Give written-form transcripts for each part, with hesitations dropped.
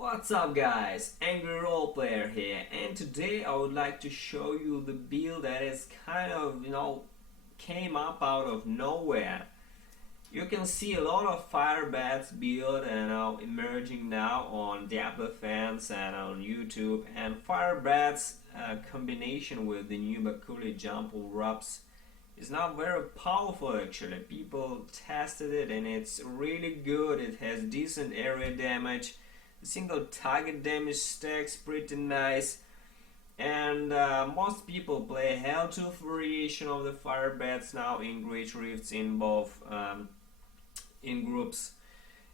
What's up guys, Angry Roleplayer here, and today I would like to show you the build that is kind of, came up out of nowhere. You can see a lot of Firebats build and emerging now on Diablo fans and on YouTube, and Firebats combination with the new Bakuli jump rubs is not very powerful actually. People tested it and it's really good. It has decent area damage. The single target damage stacks pretty nice, and most people play Helltooth variation of the Firebats now in Great Rifts in both in groups.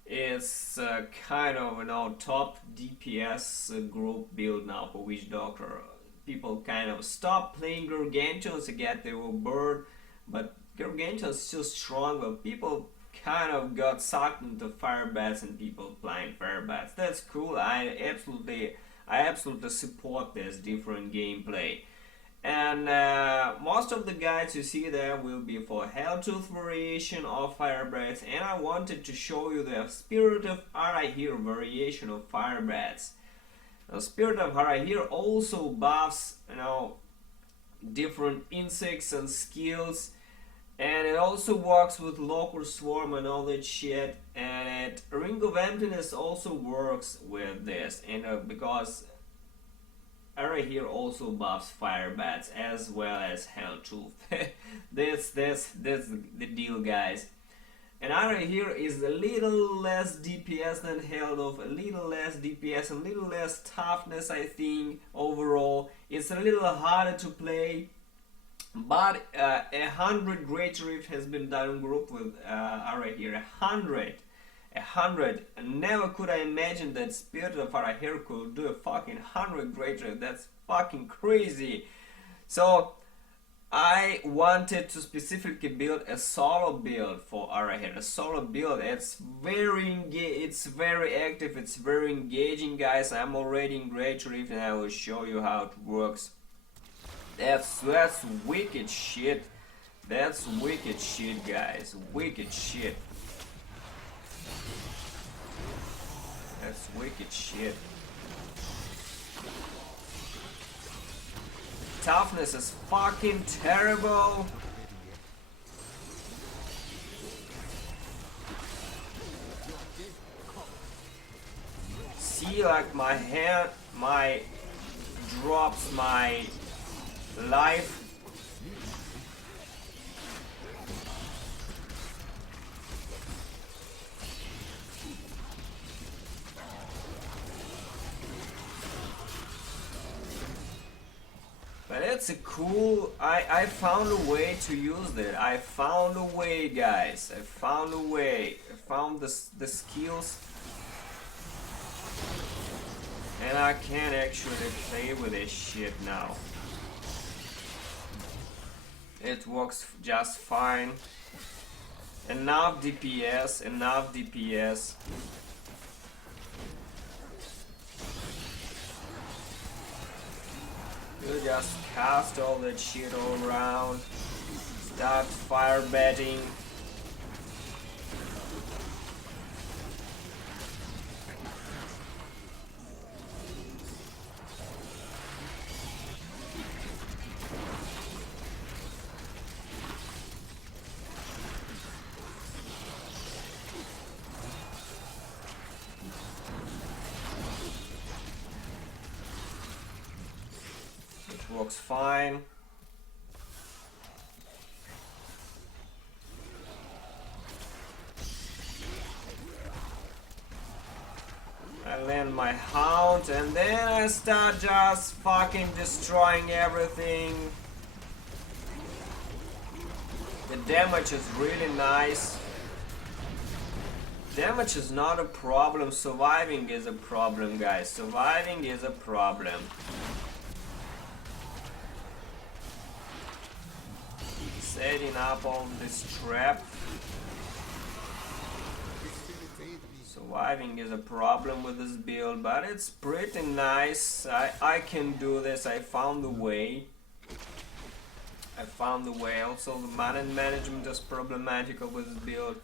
It's kind of top DPS group build now for Witch Doctor. People kind of stopped playing Gargantuans again. They were bored, but Gargantuans still strong, but people kind of got sucked into Firebats and people playing Firebats. That's cool. I absolutely support this different gameplay. And most of the guides you see there will be for Helltooth variation of Firebats, and I wanted to show you the Spirit of Arachyr variation of Firebats. The Spirit of Arachyr also buffs different insects and skills, and it also works with Locust Swarm and all that shit, and Ring of Emptiness also works with this, and because Arachyr also buffs Firebats as well as Helltooth. that's the deal, guys. And Arachyr is a little less DPS than Helltooth, a little less DPS, a little less toughness, I think. Overall, it's a little harder to play. But 100 Great Rift has been done in group with Arachyr. 100. Never could I imagine that Spirit of Arachyr could do a fucking 100 Great Rift. That's fucking crazy. So I wanted to specifically build a solo build for Arachyr. A solo build. It's very active. It's very engaging, guys. I'm already in Great Rift, and I will show you how it works. That's wicked shit. That's wicked shit, guys. Wicked shit. That's wicked shit. Toughness is fucking terrible. See, like my hand, drops my life. But it's a cool, I found a way to use that. I found a way, guys. I found a way. I found the skills, and I can actually play with this shit now. It works just fine. Enough DPS, enough DPS. You just cast all that shit all around. Start firebatting. Works fine. I land my hound and then I start just fucking destroying everything. The damage is really nice. Damage is not a problem, surviving is a problem, guys. Surviving is a problem. Setting up all this trap. Surviving is a problem with this build, but it's pretty nice. I can do this. I found a way. Also, the mana management is problematical with this build.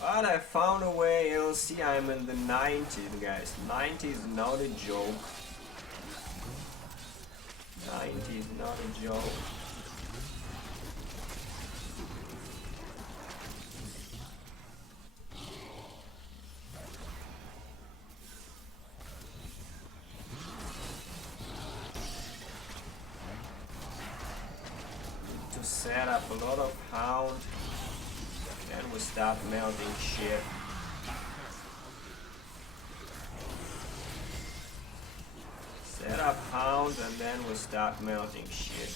But I found a way. You'll see I'm in the 90s, guys. 90 is not a joke. 90 is not a joke. To set up a lot of hound, then we start melting shit. Set up hound and then we start melting shit.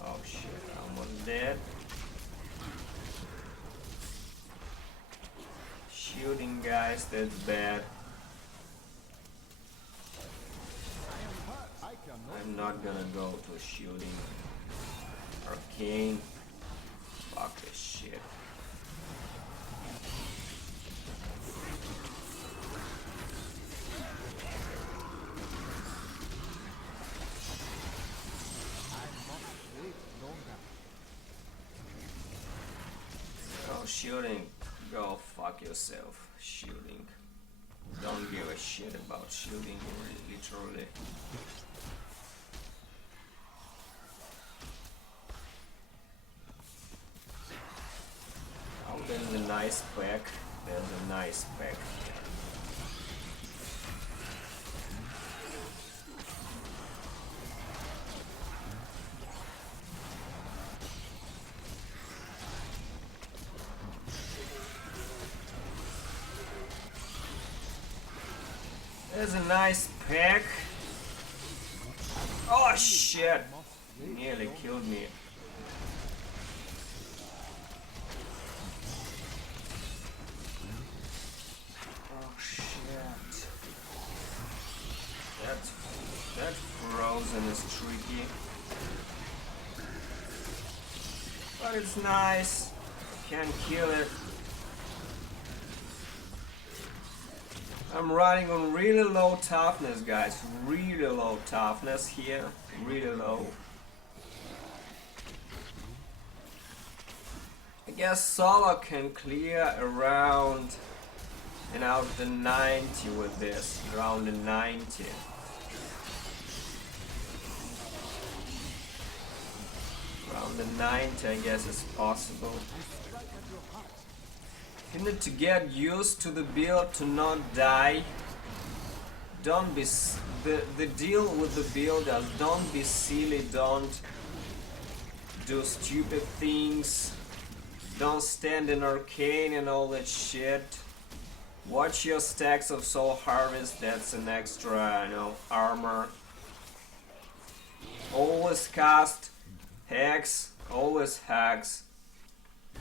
Oh shit, almost dead. Shooting guys, that's bad. I'm not gonna go to shooting. Arcane. Fuck this shit. Oh, shooting. Go fuck yourself. Shooting. Don't give a shit about shooting, literally. Oh, there's a nice pack. There's a nice pack here. There's a nice pack. Oh shit! Nearly killed me. Oh shit. That frozen is tricky. But it's nice. Can't kill it. I'm running on really low toughness, guys. Really low toughness here. Really low. I guess solo can clear around, you know, the 90 with this. Around the 90. Around the 90, I guess it's possible. You need to get used to the build to not die. Don't be the deal with the builders. Don't be silly. Don't do stupid things. Don't stand in arcane and all that shit. Watch your stacks of soul harvest. That's an extra, you know, armor. Always cast hex. Always hex.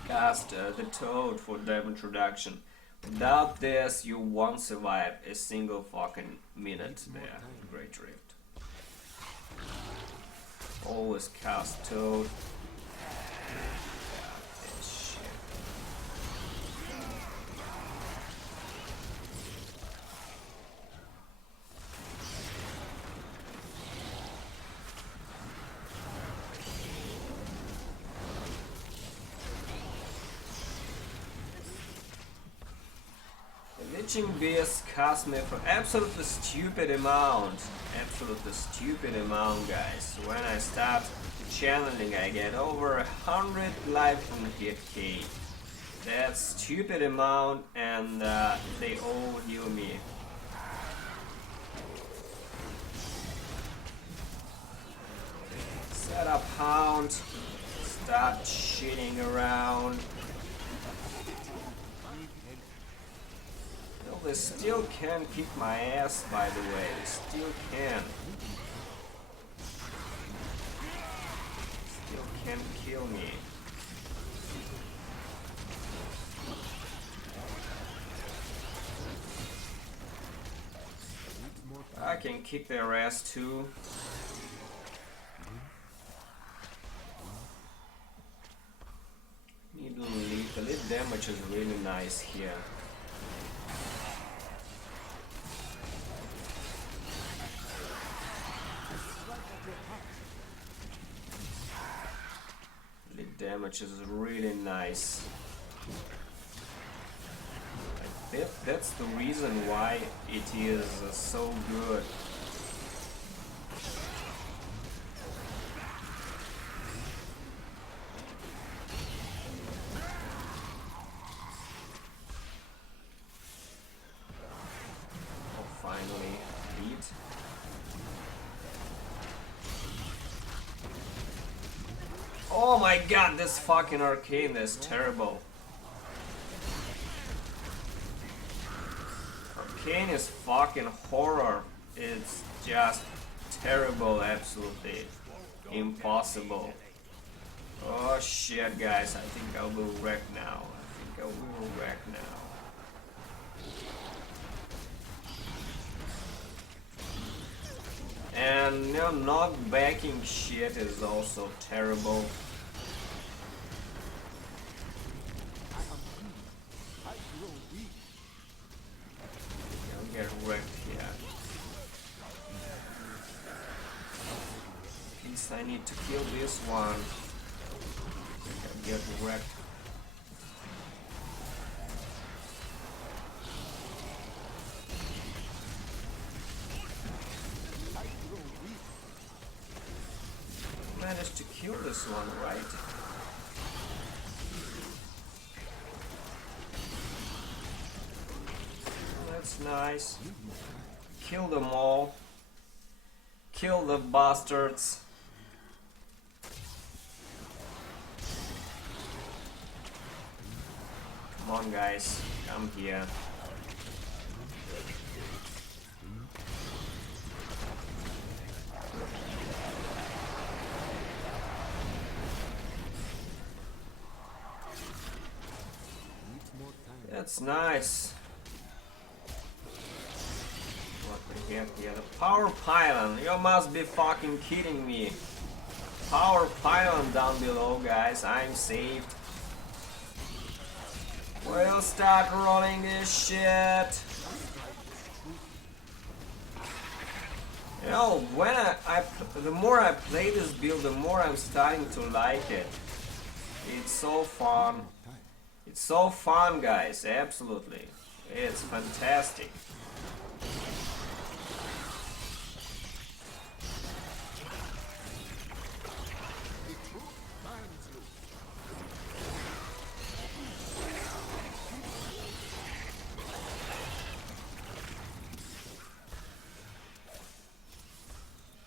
Cast the toad for damage reduction. Without this, you won't survive a single fucking minute there. Great Rift. Always cast toad. Shit. Leeching Beast cost me for absolutely stupid amount. Absolutely stupid amount, guys. When I start channeling, I get over 100 life from hit K. That's stupid amount, and they all heal me. Set up Hound. Start shitting around. They still can kick my ass, by the way. They still can. Still can kill me. I can kick their ass too. Need a little damage is really nice here. Damage is really nice. That's the reason why it is so good. Oh, finally, beat. Oh my god, this fucking arcane is terrible. Arcane is fucking horror. It's just terrible, absolutely impossible. Oh shit, guys, I think I will wreck now. I think I will wreck now. And you know, not backing shit is also terrible. I'll get wrecked here. At least I need to kill this one. I'll get wrecked. Managed to kill this one, right? That's nice. Kill them all. Kill the bastards. Come on, guys. Come here. That's nice. What the heck here? The power pylon. You must be fucking kidding me. Power pylon down below, guys. I'm saved. We'll start rolling this shit. You know, when the more I play this build, the more I'm starting to like it. It's so fun. It's so fun, guys, absolutely. It's fantastic.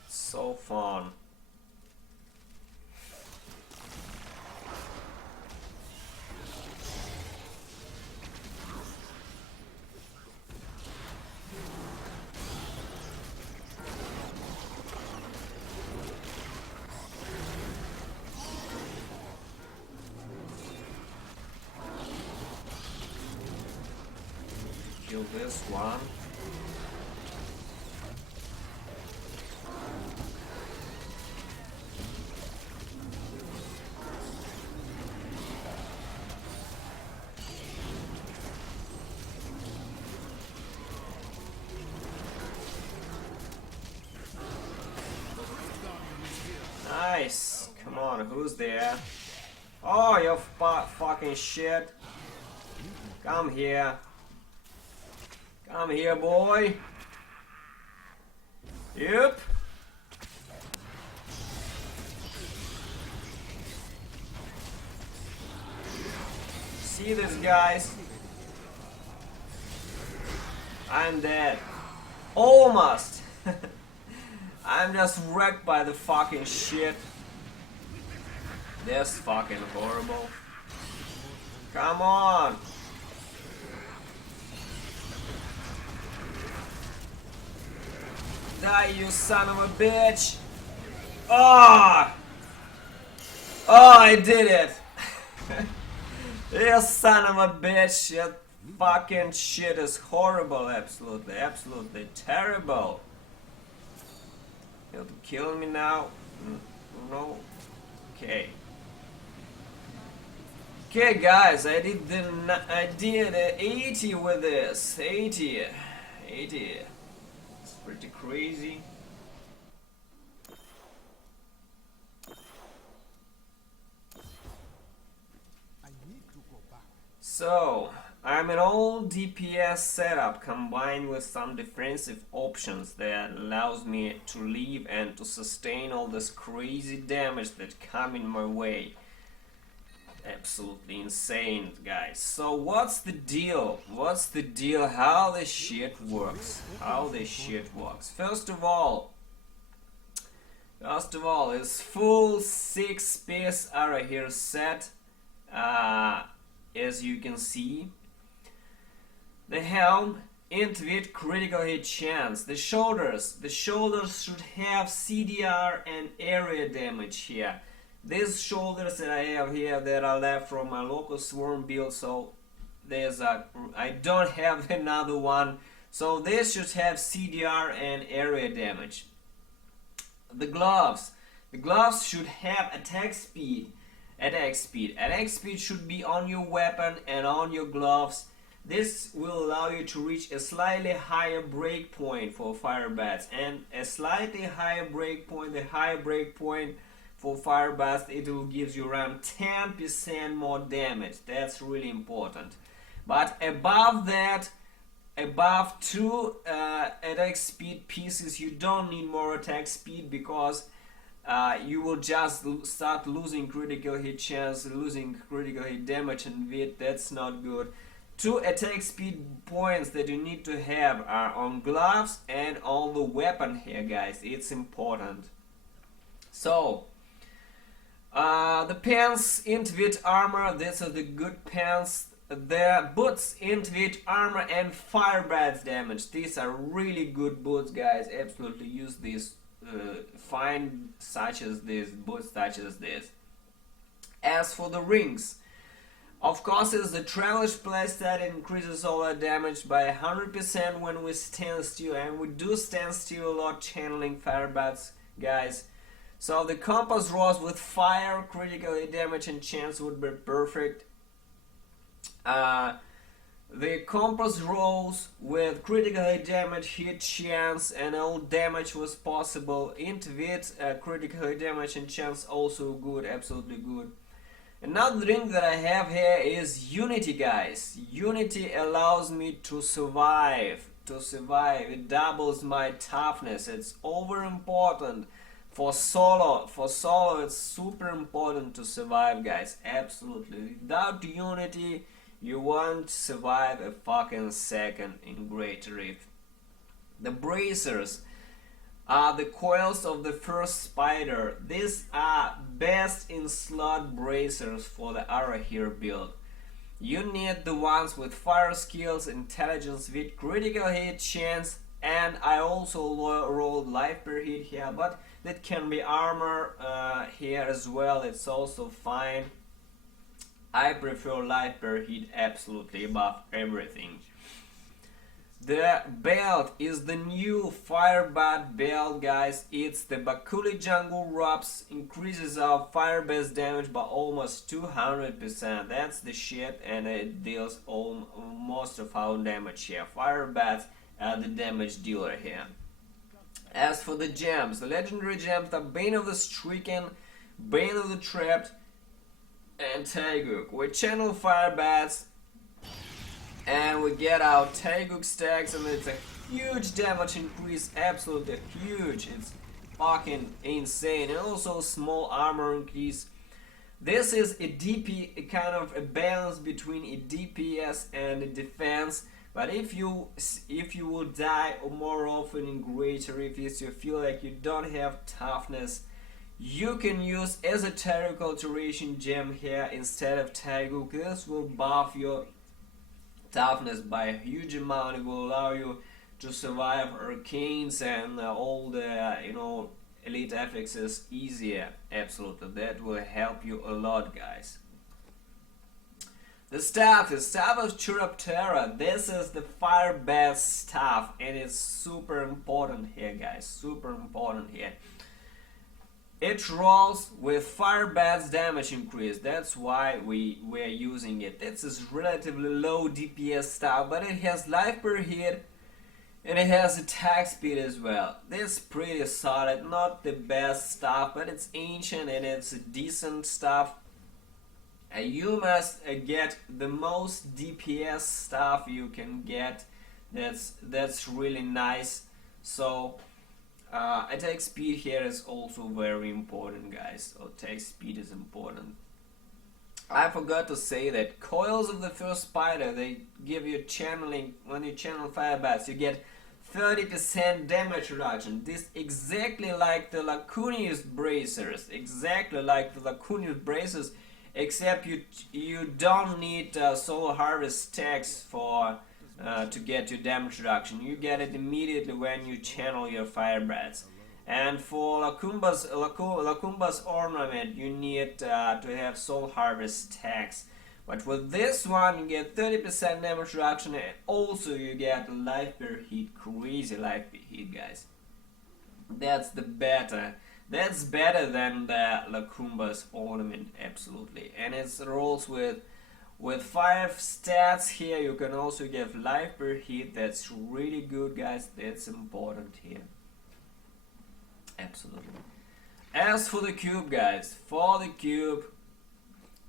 So fun. Kill this one. Nice. Come on, who's there? Oh, you fucking shit. Come here. Come here, boy. Yep. See this, guys? I'm dead. Almost. I'm just wrecked by the fucking shit. That's fucking horrible. Come on. Die, you son of a bitch! Oh! Oh, I did it! You son of a bitch! Your fucking shit is horrible, absolutely, absolutely terrible. You'll kill me now? No? Okay. Okay, guys, I did 80 with this. 80. Pretty crazy. So I'm an old DPS setup combined with some defensive options that allows me to live and to sustain all this crazy damage that come in my way. Absolutely insane, guys. So what's the deal? What's the deal? How this shit works? How this shit works? First of all, it's full 6-piece Arachyr set. As you can see, the helm, int with critical hit chance. The shoulders should have CDR and area damage here. These shoulders that I have here that are left from my local swarm build, so I don't have another one, so this should have CDR and area damage. The gloves should have attack speed. Attack speed should be on your weapon and on your gloves. This will allow you to reach a slightly higher breakpoint for Firebats, and a slightly higher breakpoint, the higher breakpoint for Firebats, it will give you around 10% more damage. That's really important. But above that, above 2 attack speed pieces, you don't need more attack speed, because you will just start losing critical hit chance, losing critical hit damage and width. That's not good. 2 attack speed points that you need to have are on gloves and on the weapon here, guys. It's important. So the pants, int with armor, these are the good pants. The boots, int with armor and Firebats damage. These are really good boots, guys. Absolutely use these. Find such as this, boots such as this. As for the rings, of course, it's the Trellis playset. It increases all our damage by 100% when we stand still, and we do stand still a lot channeling Firebats, guys. So the compass rose with fire, critical hit damage and chance would be perfect. The compass rose with critical hit damage, hit chance, and all damage was possible. Int with critical hit damage and chance also good, absolutely good. Another ring that I have here is Unity, guys. Unity allows me to survive. It doubles my toughness. It's over important. For solo, it's super important to survive, guys. Absolutely. Without Unity, you won't survive a fucking second in Great Rift. The bracers are the coils of the first spider. These are best in slot bracers for the Arachyr build. You need the ones with fire skills, intelligence with critical hit chance, and I also rolled life per hit here, but that can be armor here as well. It's also fine. I prefer life per hit absolutely above everything. The belt is the new Firebat belt, guys. It's the Bakuli Jungle Robs, increases our Firebats damage by almost 200%. That's the shit, and it deals most of our damage here. Firebats are the damage dealer here. As for the gems, the legendary gems are Bane of the Stricken, Bane of the Trapped, and Taeguk. We channel Firebats and we get our Taeguk stacks, and it's a huge damage increase, absolutely huge. It's fucking insane. And also small armor increase. This is a kind of a balance between a DPS and a defense. But if you will die more often in Greater Rift, if you feel like you don't have toughness, you can use Esoteric Alteration Gem here instead of Taeguk. This will buff your toughness by a huge amount. It will allow you to survive arcanes and all the elite affixes easier. Absolutely, that will help you a lot, guys. The staff of Chiroptera. This is the Firebats staff, and it's super important here, guys. Super important here. It rolls with Firebats damage increase. That's why we're using it. This is relatively low DPS staff, but it has life per hit and it has attack speed as well. This is pretty solid. Not the best stuff, but it's ancient and it's a decent stuff. You must get the most DPS stuff you can get. That's really nice. So attack speed here is also very important, guys. Attack speed is important. I forgot to say that coils of the first spider, they give you channeling. When you channel Firebats, you get 30% damage reduction. This exactly like the Lacunius bracers. Exactly like the Lacunius bracers, except you don't need soul harvest stacks for to get your damage reduction. You get it immediately when you channel your Firebats. And for Lacumba's ornament, you need to have soul harvest stacks. But with this one, you get 30% damage reduction, and also you get life per hit, crazy life per hit, guys. That's better than the Lacumba's ornament, absolutely. And it rolls with 5 stats here. You can also get life per hit. That's really good, guys. That's important here. Absolutely. As for the cube, guys, for the cube,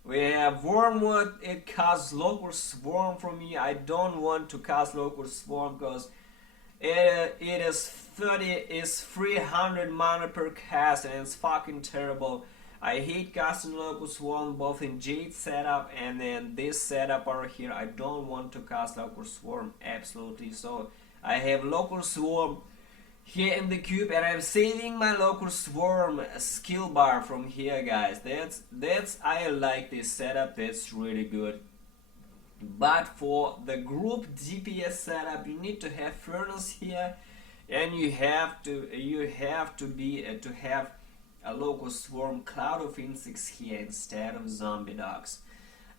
we have Wormwood. It casts Local Swarm for me. I don't want to cast Local Swarm because it is 300 mana per cast, and it's fucking terrible. I hate casting Local Swarm both in Jade setup and then this setup over here. I don't want to cast Local Swarm, absolutely. So I have Local Swarm here in the cube, and I'm saving my Local Swarm skill bar from here, guys. I like this setup. That's really good. But for the group DPS setup, you need to have Furnace here, and you have to have a Local Swarm Cloud of Insects here instead of Zombie Dogs.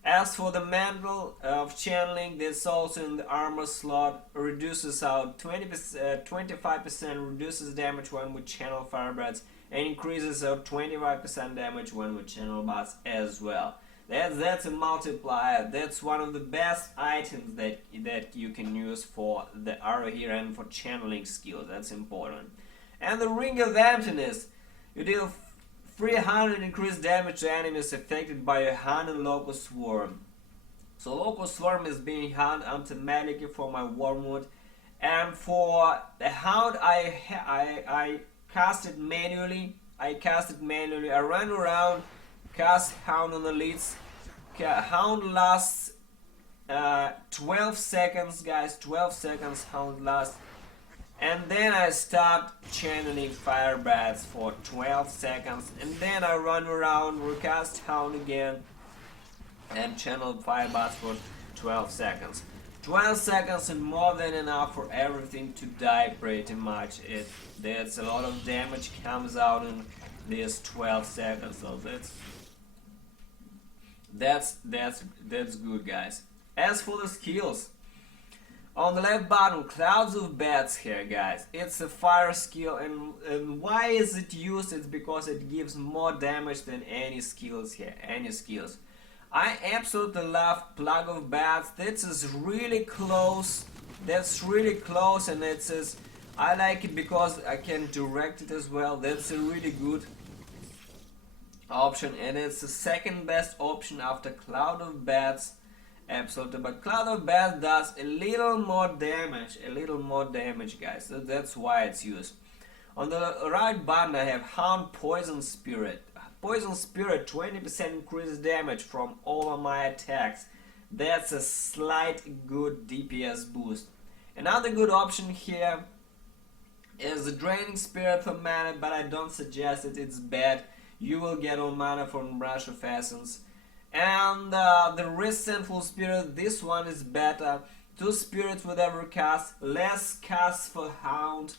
As for the Mantle of Channeling, that's also in the armor slot. Reduces out 25% reduces damage when we channel Firebats, and increases out 25% damage when we channel Bats as well. That's a multiplier. That's one of the best items that you can use for the Arachyr and for channeling skills. That's important. And the Ring of Emptiness. You deal 300 increased damage to enemies affected by a Hound and Local Swarm. So Local Swarm is being Hound automatically for my Wormwood. And for the Hound, I cast it manually. I run around, cast Hound on elites. Hound lasts 12 seconds, guys. 12 seconds Hound lasts. And then I start channeling Firebats for 12 seconds, and then I run around, recast Hound again, and channel Firebats for 12 seconds. 12 seconds is more than enough for everything to die, pretty much. There's a lot of damage comes out in these 12 seconds, so that's good, guys. As for the skills, on the left bottom, Clouds of Bats here, guys. It's a fire skill, and why is it used? It's because it gives more damage than any skills here, I absolutely love Plug of Bats. This is really close. That's really close, and I like it because I can direct it as well. That's a really good option, and it's the second best option after Cloud of Bats. Absolutely, but Cloud of Bats does a little more damage, guys. So that's why it's used. On the right button, I have Hound Poison Spirit. Poison Spirit, 20% increases damage from all of my attacks. That's a slight good DPS boost. Another good option here is the Draining Spirit for mana, but I don't suggest it. It's bad. You will get all mana from Brush of Essence. And the Resentful Spirit, this one is better. 2 spirits with every cast, less casts for Hound.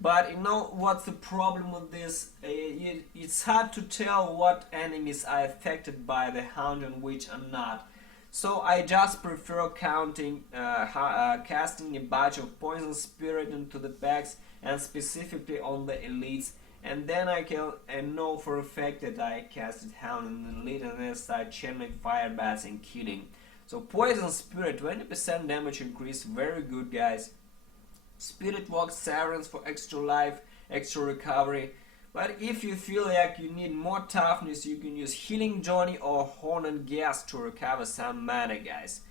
But you know what's the problem with this? It's hard to tell what enemies are affected by the Hound and which are not. So I just prefer casting a batch of Poison Spirit into the packs, and specifically on the elites. And then I know for a fact that I casted Hound in the elite, and then start channeling Firebats and killing. So Poison Spirit, 20% damage increase, very good, guys. Spirit Walk Severance for extra life, extra recovery. But if you feel like you need more toughness, you can use Healing Johnny or Horned Gas to recover some mana, guys.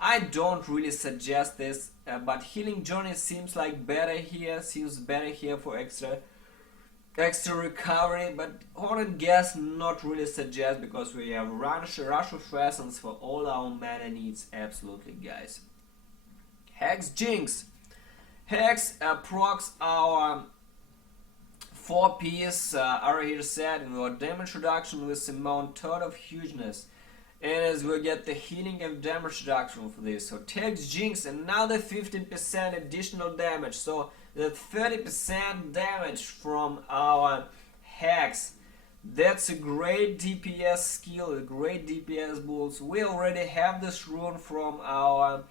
I don't really suggest this, but Healing Journey seems like better here, for extra recovery, but Horned Gas not really suggest because we have Arachyr Firebats for all our mana needs, absolutely, guys. Hex Jinx. Hex procs our 4-piece Arachyr set and our damage reduction with amount third of hugeness. And as we get the healing and damage reduction for this. So Hex Jinx, another 15% additional damage. So the 30% damage from our Hex. That's a great DPS skill, a great DPS boost. We already have this rune from our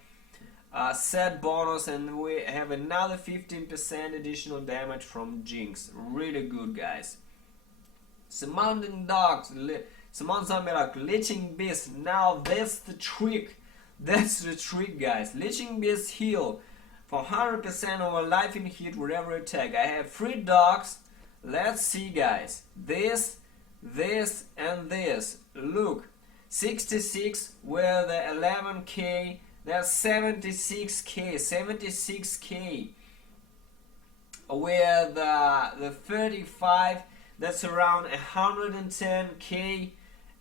set bonus, and we have another 15% additional damage from Jinx. Really good, guys. Surmounting Dogs. Summon zombie like Leeching Beast. Now that's the trick. That's the trick, guys. Leeching Beast heal for 100% of our life in hit with every attack. I have 3 dogs. Let's see, guys. This, and this. Look, 66 with the 11k. That's 76k. 76k with the 35. That's around 110k.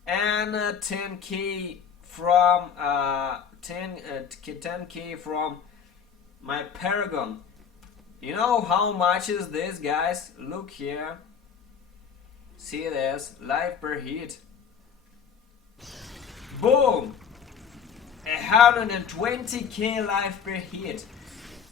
And 10k from 10k from my Paragon. You know how much is this, guys? Look here. See this? Life per hit. Boom! 120k life per hit.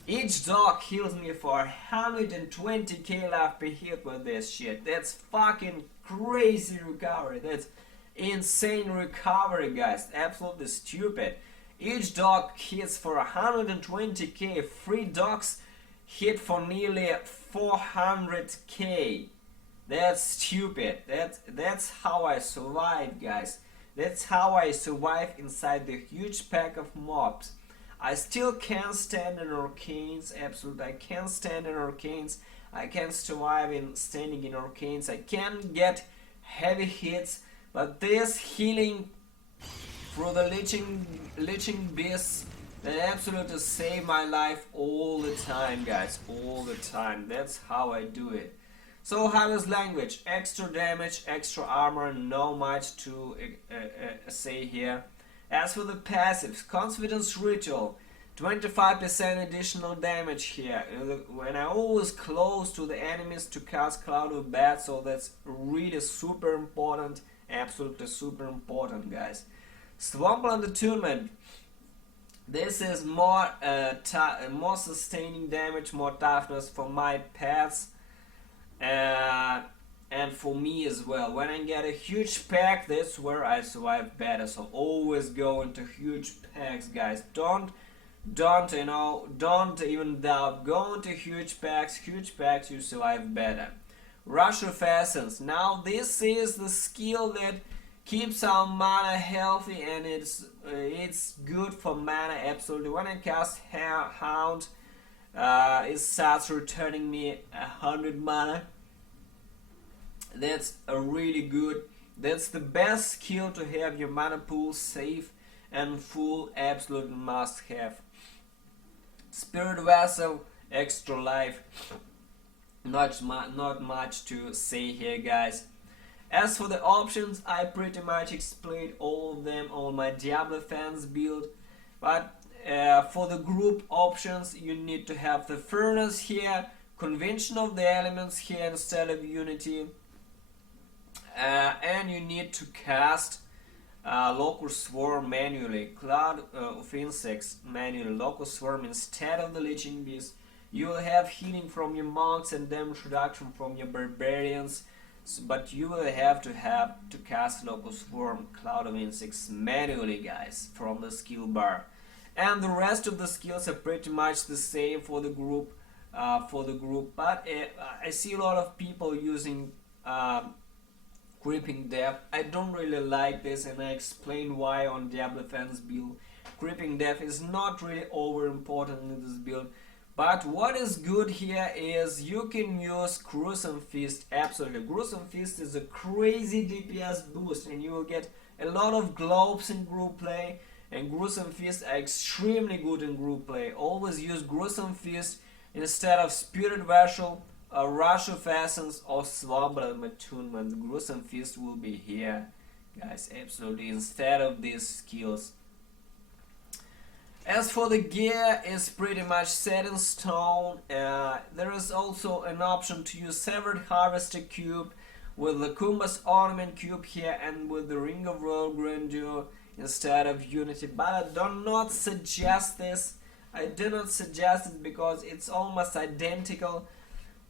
Each dog heals me for 120k life per hit with this shit. That's fucking crazy recovery. That's insane recovery, guys. Absolutely stupid. Each dog hits for 120k. 3 dogs hit for nearly 400k. That's stupid. That's how I survive, guys. That's how I survive inside the huge pack of mobs. I still can't stand in arcanes. Absolutely, I can't stand in arcanes. I can't survive in standing in arcanes. I can get heavy hits. But this healing through the leeching beasts, that absolutely save my life all the time, guys, all the time. That's how I do it. So Harvest Language, extra damage, extra armor, no much to say here. As for the passives, Confidence Ritual, 25% additional damage here. When I always close to the enemies to cast Cloud of Bats, so that's really super important. Absolutely super important, guys. Swampland Attunement. This is more sustaining damage, more toughness for my pets, and for me as well. When I get a huge pack, that's where I survive better. So always go into huge packs, guys. Don't even doubt. Go into huge packs. Huge packs, you survive better. Rush of Essence. Now this is the skill that keeps our mana healthy, and it's good for mana, absolutely. When I cast Hound, it starts returning me 100 mana. That's a really good. That's the best skill to have your mana pool safe and full, absolute must have. Spirit Vessel, extra life. Not much to say here, guys. As for the options, I pretty much explained all of them on my Diablo fans build. But for the group options, you need to have the Furnace here, Convention of the Elements here instead of Unity, and you need to cast Locust Swarm manually, Cloud of Insects manually, Locust Swarm instead of the Leeching Beast. You will have healing from your monks and damage reduction from your barbarians, but you will have to cast Locust Swarm, Cloud of Insects manually, guys, from the skill bar. And the rest of the skills are pretty much the same for the group. But I see a lot of people using Creeping Death. I don't really like this, and I explain why on Diablo fans build. Creeping Death is not really over important in this build. But what is good here is you can use Gruesome Fist. Absolutely, Gruesome Fist is a crazy DPS boost, and you will get a lot of globes in group play. And Gruesome Fist are extremely good in group play. Always use Gruesome Fist instead of Spirit Vessel, Rush of Essence, or Slumber Attunement. Gruesome Fist will be here, guys, absolutely, instead of these skills. As for the gear, it's pretty much set in stone. There is also an option to use Severed Harvester Cube with the Kumba's Ornament Cube here and with the Ring of Royal Grandeur instead of Unity. But I do not suggest this. I do not suggest it because it's almost identical.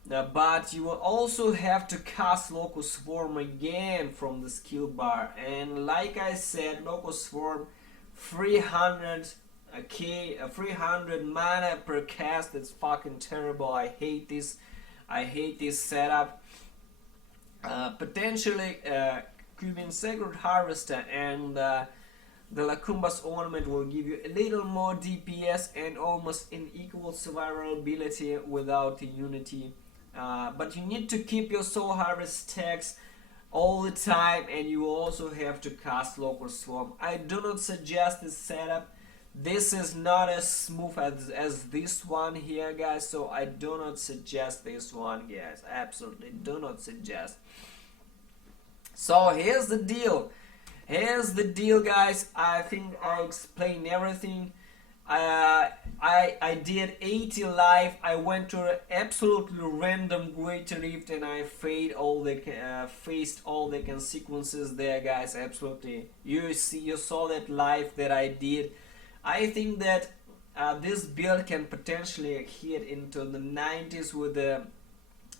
But you will also have to cast Locust Swarm again from the skill bar. And like I said, Locust Swarm 300 300 mana per cast. It's fucking terrible. I hate this setup. Potentially Cuban Sacred Harvester and the Lakumba's Ornament will give you a little more DPS and almost an equal survivability without the Unity. But you need to keep your Soul Harvest stacks all the time, and you also have to cast Locust Swarm. I do not suggest this setup. This is not as smooth as this one here, guys, so I do not suggest this one, guys. Absolutely do not suggest. So here's the deal. Here's the deal, guys. I think I explained everything. I did 80 live. I went to an absolutely random Greater Rift and I faced all the consequences there, guys. Absolutely. You saw that live that I did. I think that this build can potentially hit into the 90s with the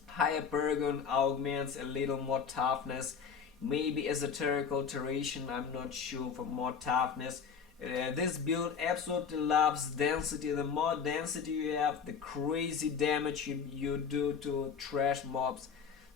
higher Paragon augments, a little more toughness, maybe esoteric alteration, I'm not sure, for more toughness. This build absolutely loves density. The more density you have, the crazy damage you do to trash mobs.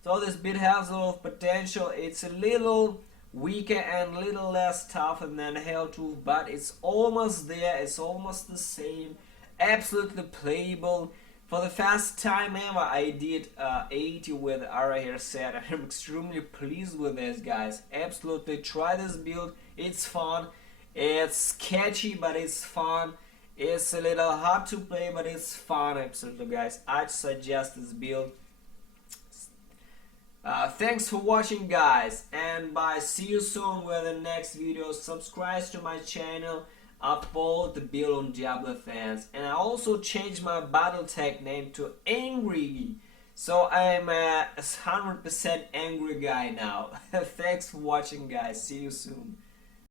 So this build has a lot of potential. It's a little weaker and a little less tough than Helltooth, but it's almost there. It's almost the same. Absolutely playable. For the first time ever, I did 80 with Arachyr set. I'm extremely pleased with this, guys. Absolutely try this build. It's fun. It's sketchy, but it's fun. It's a little hard to play, but it's fun. Absolutely, guys. I'd suggest this build. Thanks for watching, guys, and bye. See you soon with the next video. Subscribe to my channel, upload the build on Diablo fans, and I also changed my battle tag name to Angry, so I'm a 100% angry guy now. Thanks for watching, guys. See you soon.